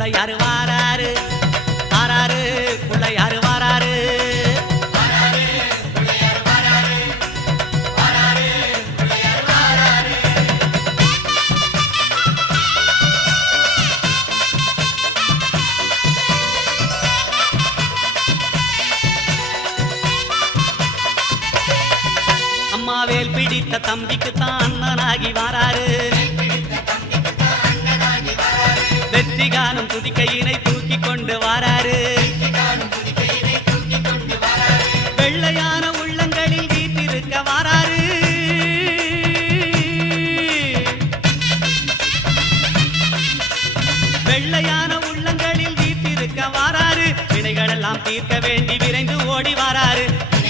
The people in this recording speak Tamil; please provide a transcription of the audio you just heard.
புள்ளையாரு வாராரு வாராரு புள்ளையாரு வாராரு அம்மாவேல் பிடித்த தம்பிக்கு தான் அண்ணனாகி வாராரு வெற்றி காணும் துதிக்கையினை தூக்கி கொண்டு வாராரு வெள்ளையான உள்ளங்களில் வீட்டிருக்க வாராரு வெள்ளையான உள்ளங்களில் வீட்டிருக்க வாராரு வினைகளெல்லாம் தீர்க்க வேண்டி விரைந்து ஓடி வாராரு